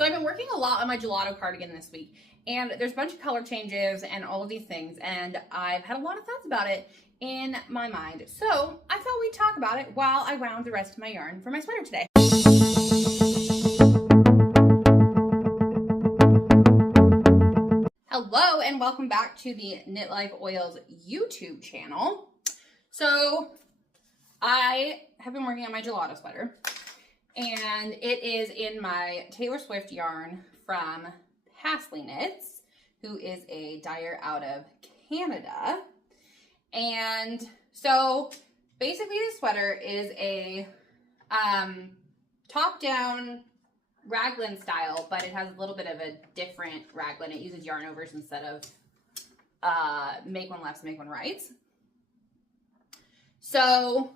So I've been working a lot on my Gelato Cardigan this week, and there's a bunch of color changes and all of these things, and I've had a lot of thoughts about it in my mind. So I thought we'd talk about it while I wound the rest of my yarn for my sweater today. Hello and welcome back to the Knit Life Oils YouTube channel. So I have been working on my gelato sweater, and it is in my Taylor Swift yarn from Pasley Knits, who is a dyer out of Canada. And so basically this sweater is a top-down raglan style, but it has a little bit of a different raglan. It uses yarn overs instead of make one lefts, make one rights. So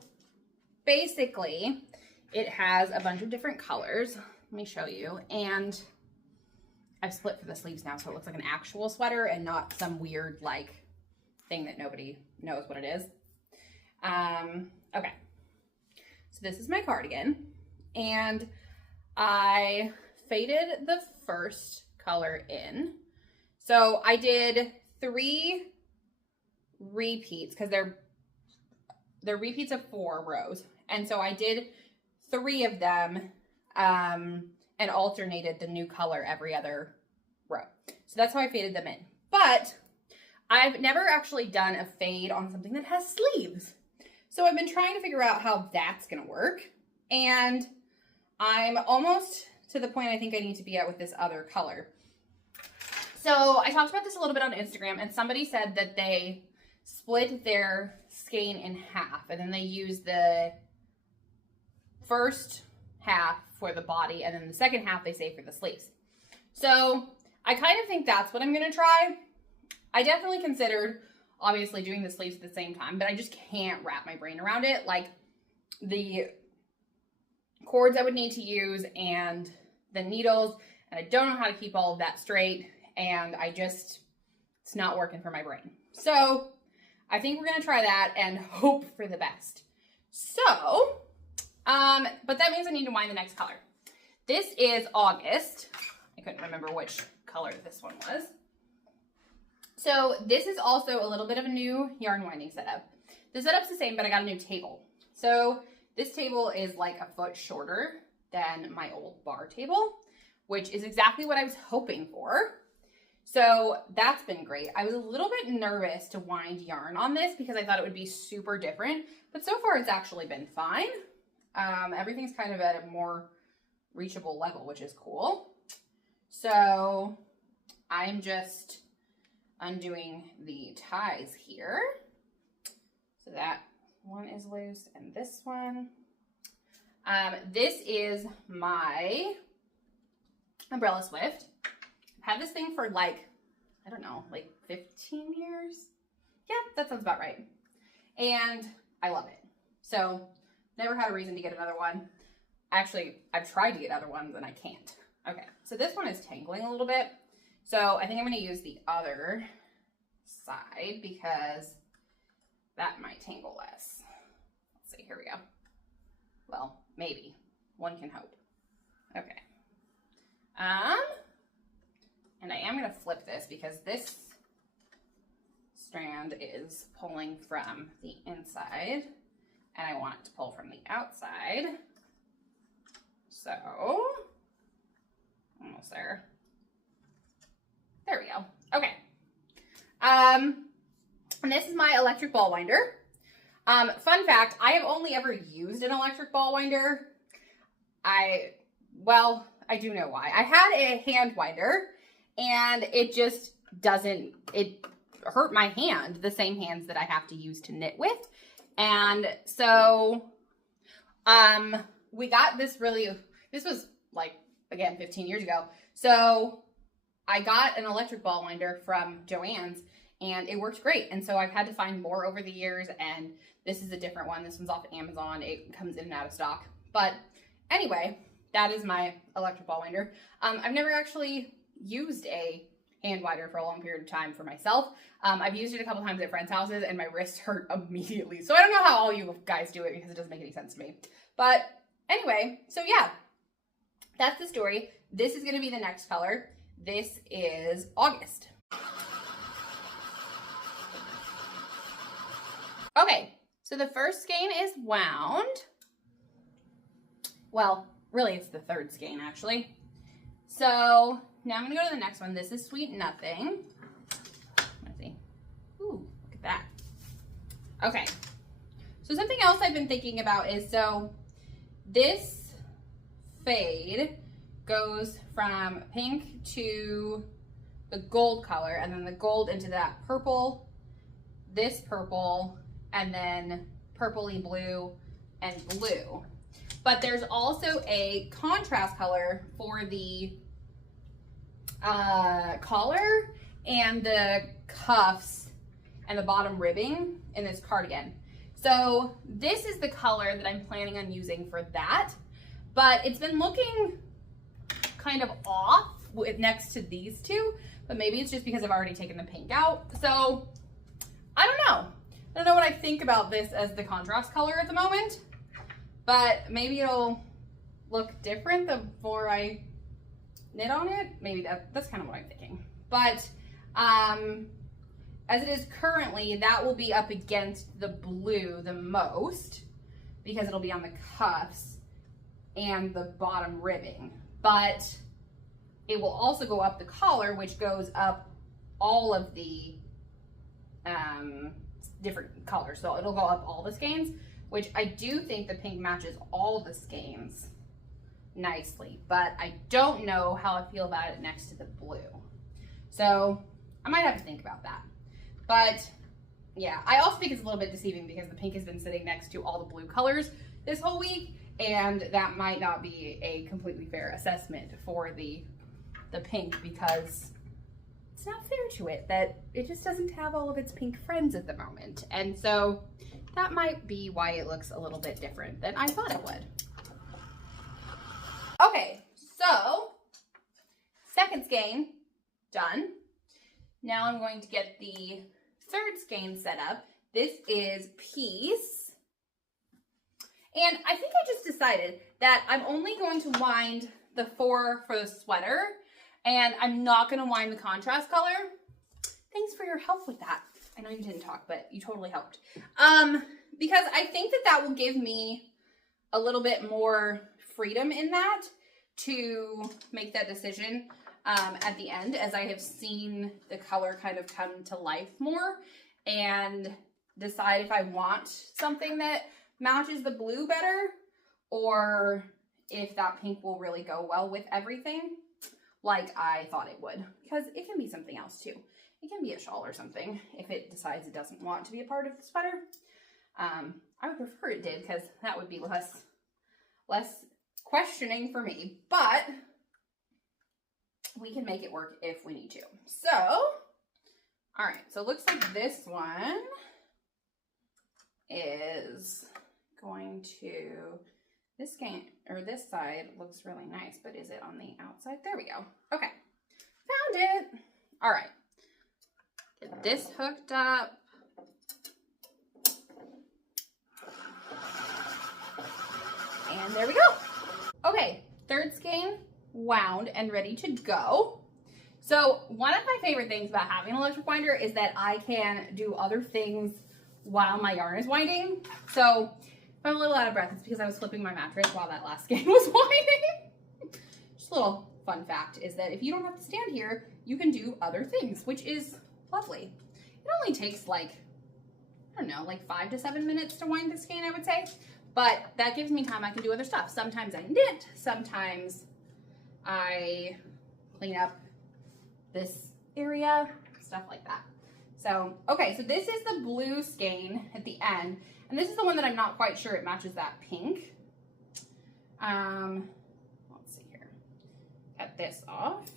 basically it has a bunch of different colors. Let me show you. And I've split for the sleeves now, so it looks like an actual sweater and not some weird like thing that nobody knows what it is. Okay, so this is my cardigan, and I faded the first color in. So I did 3 repeats because they're repeats of 4 rows. And so I did 3 of them and alternated the new color every other row. So that's how I faded them in. But I've never actually done a fade on something that has sleeves. So I've been trying to figure out how that's gonna work. And I'm almost to the point I think I need to be at with this other color. So I talked about this a little bit on Instagram, and somebody said that they split their skein in half, and then they use the first half for the body, and then the second half they save for the sleeves. So I kind of think that's what I'm gonna try. I definitely considered obviously doing the sleeves at the same time, but I just can't wrap my brain around it. Like the cords I would need to use and the needles, and I don't know how to keep all of that straight, and it's not working for my brain. So I think we're gonna try that and hope for the best. So, but that means I need to wind the next color. This is August. I couldn't remember which color this one was. So this is also a little bit of a new yarn winding setup. The setup's the same, but I got a new table. So this table is like a foot shorter than my old bar table, which is exactly what I was hoping for. So that's been great. I was a little bit nervous to wind yarn on this because I thought it would be super different, but so far it's actually been fine. Everything's kind of at a more reachable level, which is cool. So I'm just undoing the ties here. So that one is loose, and this one. This is my Umbrella Swift. I've had this thing for like, I don't know, like 15 years. Yeah, that sounds about right. And I love it. So never had a reason to get another one. Actually, I've tried to get other ones and I can't. Okay, so this one is tangling a little bit. So I think I'm gonna use the other side because that might tangle less. Let's see, here we go. Well, maybe. One can hope. Okay. And I am gonna flip this because this strand is pulling from the inside and I want it to pull from the outside. So, almost there. There we go. Okay. And this is my electric ball winder. Fun fact, I have only ever used an electric ball winder. I do know why. I had a hand winder and it just it hurt my hand, the same hands that I have to use to knit with. And so, we got this this was like, again, 15 years ago. So I got an electric ball winder from Joann's and it worked great. And so I've had to find more over the years, and this is a different one. This one's off Amazon. It comes in and out of stock. But anyway, that is my electric ball winder. I've never actually used a hand winder for a long period of time for myself. I've used it a couple times at friends' houses and my wrist hurt immediately. So I don't know how all you guys do it because it doesn't make any sense to me. But anyway, so yeah, that's the story. this is gonna be the next color. This is August. Okay, so the first skein is wound. Well, really it's the third skein actually. So now I'm gonna go to the next one. This is Sweet Nothing. Let's see. Ooh, look at that. Okay, so something else I've been thinking about is, so this fade goes from pink to the gold color, and then the gold into that purple, this purple, and then purpley blue and blue. But there's also a contrast color for the collar and the cuffs and the bottom ribbing in this cardigan. So this is the color that I'm planning on using for that, but it's been looking kind of off next to these two, but maybe it's just because I've already taken the pink out. So I don't know. I don't know what I think about this as the contrast color at the moment, but maybe it'll look different the more I knit on it. Maybe that's kind of what I'm thinking. But as it is currently, that will be up against the blue the most because it'll be on the cuffs and the bottom ribbing. But it will also go up the collar, which goes up all of the different colors. So it'll go up all the skeins, which I do think the pink matches all the skeins nicely, but I don't know how I feel about it next to the blue. So I might have to think about that. But yeah, I also think it's a little bit deceiving because the pink has been sitting next to all the blue colors this whole week, and that might not be a completely fair assessment for the pink, because it's not fair to it that it just doesn't have all of its pink friends at the moment. And so that might be why it looks a little bit different than I thought it would. Okay, so second skein done. Now I'm going to get the third skein set up. This is Peace. And I think I just decided that I'm only going to wind the 4 for the sweater, and I'm not going to wind the contrast color. Thanks for your help with that. I know you didn't talk, but you totally helped. Because I think that that will give me a little bit more freedom in that to make that decision at the end, as I have seen the color kind of come to life more, and decide if I want something that matches the blue better, or if that pink will really go well with everything like I thought it would, because it can be something else too. It can be a shawl or something if it decides it doesn't want to be a part of the sweater. I would prefer it did, because that would be less questioning for me, but we can make it work if we need to. So, all right, so it looks like this one is going to, this side looks really nice, but is it on the outside? There we go. Okay, found it. All right, get this hooked up. And there we go. Okay, third skein wound and ready to go. So one of my favorite things about having an electric winder is that I can do other things while my yarn is winding. So if I'm a little out of breath, it's because I was flipping my mattress while that last skein was winding. Just a little fun fact is that if you don't have to stand here, you can do other things, which is lovely. It only takes like, I don't know, like 5 to 7 minutes to wind this skein, I would say. But that gives me time I can do other stuff. Sometimes I knit, sometimes I clean up this area, stuff like that. So, okay, so this is the blue skein at the end, and this is the one that I'm not quite sure it matches that pink. Let's see here. Cut this off.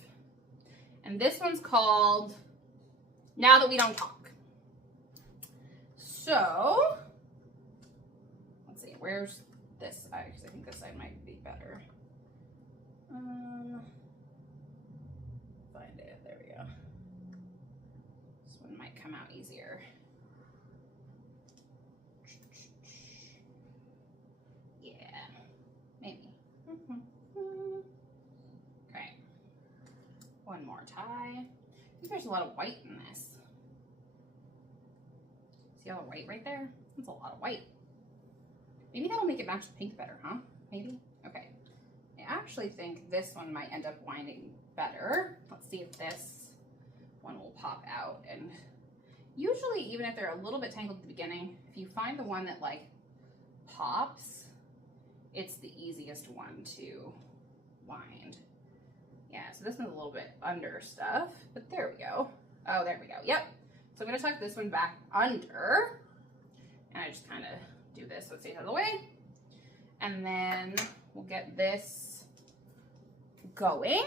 And this one's called Now That We Don't Talk. So, let's see, where's this side? Because I think this side might be better. Find it, there we go. This one might come out easier. Yeah, maybe. Okay, One more tie. I think there's a lot of white in this. See all the white right there? That's a lot of white. Maybe that'll make it match the pink better, huh? Maybe? Okay. I actually think this one might end up winding better. Let's see if this one will pop out. And usually, even if they're a little bit tangled at the beginning, if you find the one that like pops, it's the easiest one to wind. Yeah, so this one's a little bit under stuff, but there we go. Oh, there we go. Yep. So I'm gonna tuck this one back under, and I just kind of do this so it stays out of the way. And then we'll get this going,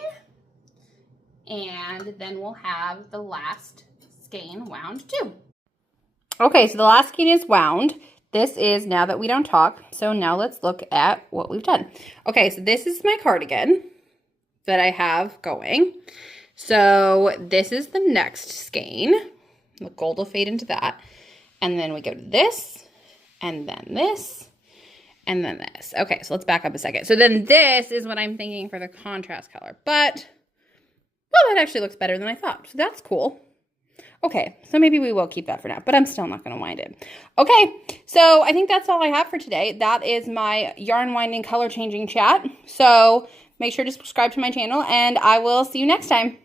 and then we'll have the last skein wound too. Okay, so the last skein is wound. This is Now That We Don't Talk. So now let's look at what we've done. Okay, so this is my cardigan that I have going. So this is the next skein. The gold will fade into that. And then we go to this, and then this, and then this. Okay, so let's back up a second. So then this is what I'm thinking for the contrast color. But, well, that actually looks better than I thought. So that's cool. Okay, so maybe we will keep that for now, but I'm still not going to wind it. Okay, so I think that's all I have for today. That is my yarn winding color changing chat. So make sure to subscribe to my channel, and I will see you next time.